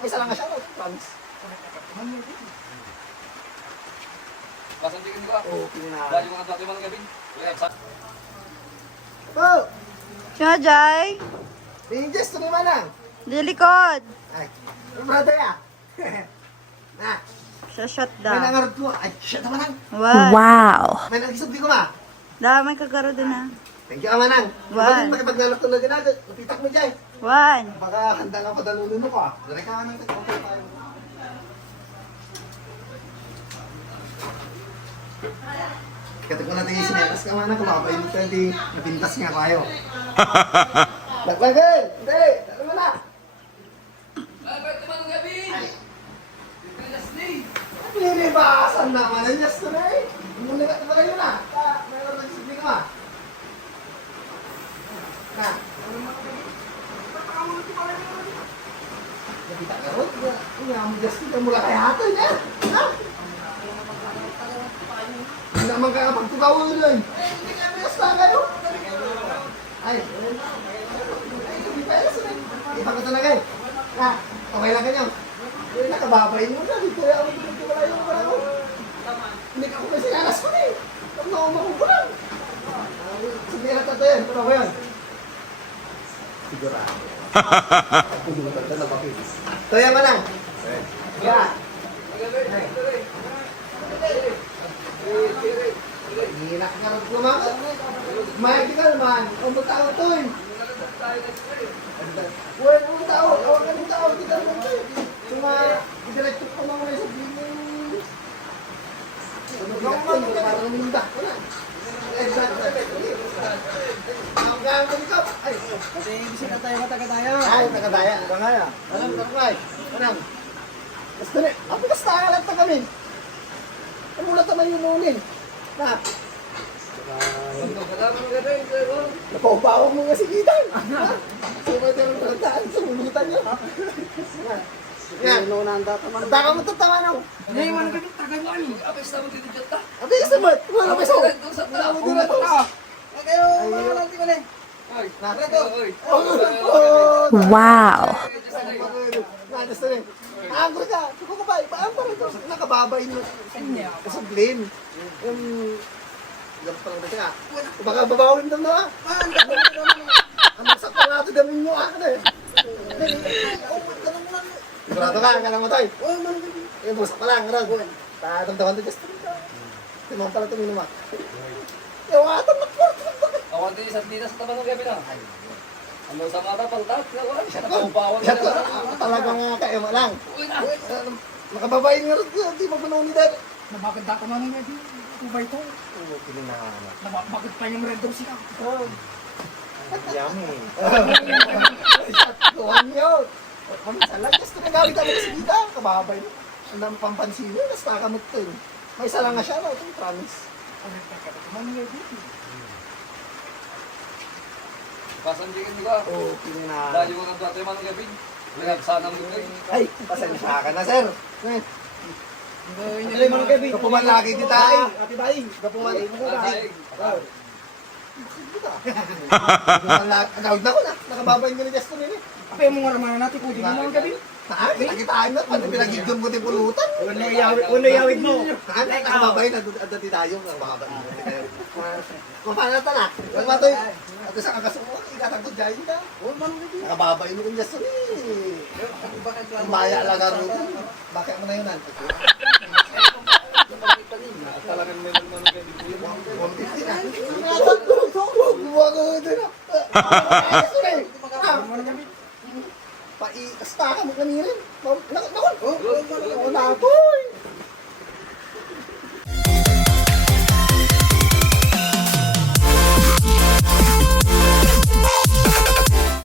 May isa lang nga siya, promise. Pasandikin ko ako. Oo, pinina. Dahil yung anak yung mga gabi. Oh! Siya, Jai. Pinjes, ito naman lang. Dilikod. Ay, brother ya. Na, Siya, shut may down. nangarot ko. Ay, shit naman lang. Wow. May nagisubli ko ma. Damay kagaro din na. Thank you, Amanang. One. Makipaglalak ko na ginagawa. Lapitak mo dyan. 1. Baka handa ka pa dalunin mo ko ah. Dari ka nang okay tayo. Kata ko natin yung sinelas ka mana, kumapainit ka di napintas nga kayo. Lagbagay! Hindi! Ano mo na? Nilibasan naman ang yes to na eh. Muna ka ba kayo na? Mayroon nagsibli ka ma. Na. Nakita ka ron? Nga mo just ka mula kay hatoy na. Ha? Hindi naman ka kapagtugaw nun. Hindi ka bilas na kayo. Ay. Hindi pa ilas na. Iba ko talaga eh. Ha? Okay lang kanyo. Nakababayin mo na. Dito ako wala yung wala ko. Hindi ka ako may sinalas ko na eh. Pag nakumang ko lang. Sige na tato yan. Ano ba yan? Sigurado. Sigurado na bakit. Toya mo lang. Yeah. Hinak nga rin lumakas. Mahal ka naman. Ang tao to eh. Uy, ang tao. Awag ka ng tao. Kita naman to eh. Mga direkto ko naman sa bilang. Parang minda ko na. Ang gagawin ko. Ay, kasi bisita tayo matagadaya. Ay, tagadaya. Tagadaya. Anong tarungay? Anong? Gusto na. Ang bigas tayo lang ta kami. Ang mula naman yung nunin. Na. Napaubawa mo nga si Gitan. Sumay tayo ng tandaan. Sumulitan niya. Yan. Ang taka mo tatawa na. Hindi, man ka tagal mo ani. Abis na mo dito dyan. Abis naman. Wala pa siya. Sa Wala mo dito to. Kayo, mga lang di ba na? Ay, Wow. Gusto rin. Angko ka. Tuko ka ba? Paano pa rin ito? Nakababay mo. Kasublim. Yung... Yung parang kasi nga. Baka babawin daw na. Ang sakta nga ito damin nyo. Ano eh. Sigurado ka. Ang kanang matay. Yung busak pa lang. Tatamdaman ito. Just rin ka. Timang pala ito minuma. Iwatan na po. awan din isang dina sa taban ng gabi na. Ano sa mata paltat? Siya nakaupawan Siya na. talaga nga kaya mo lang. Uy na. Makababayin nga rin. Di mo panahon ni Dad. Bakit ako na nga di? Kubay ko. Oo, pininanganak. Bakit pa yung red doors ka? Yummy. Tuhan yun. Salag, gusto na gawin kami kasi dito. Kababay mo. Ang dami pampansin yun. Basta kamot to yun. May isa lang nga siya. No? Ito, promise. Pasandikin ko. Oo, pininanganak. Dahil yung anak yung mga gabi. Sana mo yun. Ay, pasensya ka na, sir. Kapuman lagi kita ay. Ate Baing. Kapuman. Anawid na ko na. Nakababayin ko ni Justin nila. Apa yung mga naman natin kung di mo mga gabi? Saan? Nakitaan na. Paano pinagigyan ko din pulutan? Uno yawid mo. Saan? Nakababayin na. Dati tayo. Nakababayin. Kumana ta na. Ang matoy. At sa kakasuko. Ikatagod dahil ka. Nakababayin mo kung Justin eh. Ang baya lang ang ruto. Bakit mo na yun? Talagang meron mga gabi po yun. 150 na. Gumawa ko ito na. Paiasta ka mo kanina. Nakon! Wala po eh.